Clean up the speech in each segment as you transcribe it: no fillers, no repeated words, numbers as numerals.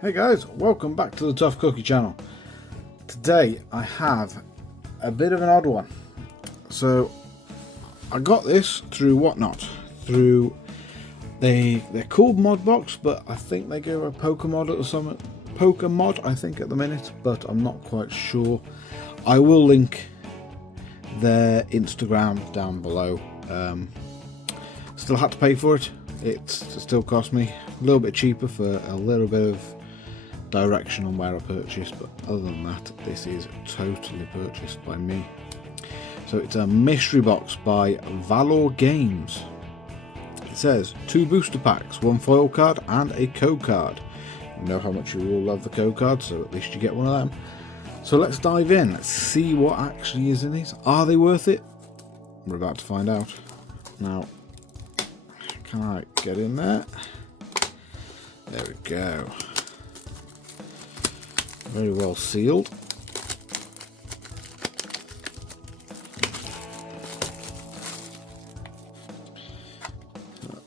Hey guys, welcome back to the Tough Cookie channel. Today I have a bit of an odd one. So I got this through Whatnot, they're called Modbox, but I think they go a Pokemod at the summit. Pokemod I think at the minute, but I'm not quite sure. I will link their Instagram down below. Still had to pay for it. It still cost me a little bit cheaper for a little bit of direction on where I purchased, but other than that, this is totally purchased by me. So it's a mystery box by Valor Games. It says 2 booster packs, 1 foil card and a code card. You know how much you all love the code card, so at least you get one of them. So let's dive in. Let's see what actually is in these. Are they worth it? We're about to find out. Now, can I get in there? There we go. Very well sealed.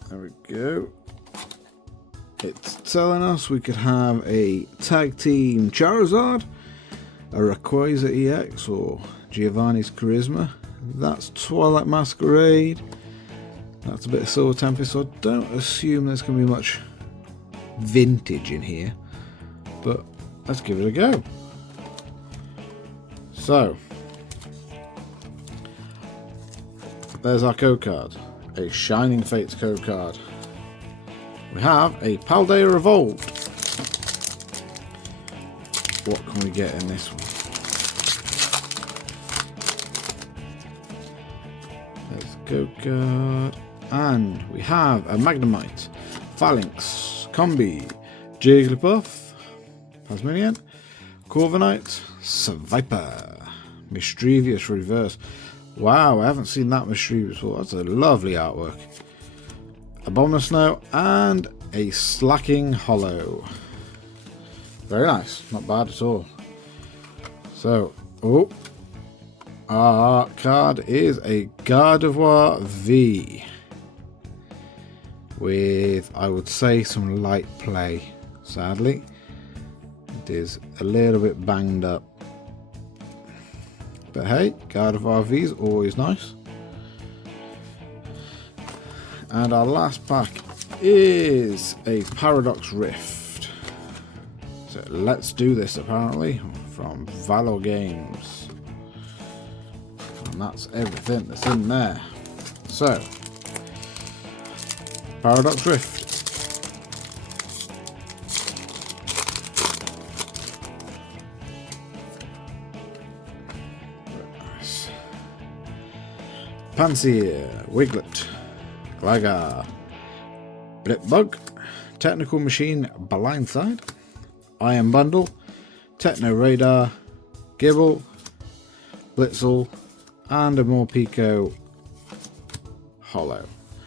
There we go. It's telling us we could have a tag team Charizard, a Rayquaza EX, or Giovanni's Charisma. That's Twilight Masquerade. That's a bit of Silver Tempest, so I don't assume there's going to be much vintage in here, but let's give it a go. So, there's our code card, a Shining Fates code card. We have a Paldea Evolved. What can we get in this one? There's the code card. And we have a Magnemite, Phalanx, Combi, Jigglypuff, Tasmanian, Corviknight, Sviper, Mischievous Reverse. Wow, I haven't seen that Mischievous before. That's a lovely artwork. Abomasnow and a Slacking Hollow. Very nice, not bad at all. So, our card is a Gardevoir V with, I would say, some light play. Sadly, it is a little bit banged up, but hey, Gardevoir V is always nice. And our last pack is a Paradox Rift. So let's do this, apparently, from Valor Games. And that's everything that's in there. So, Paradox Rift. Nice. Pansear, Wiglet, Gligar, Blipbug, Technical Machine Blindside, Iron Bundle, Techno Radar, Gibble, Blitzel, and a Morpeko Hollow.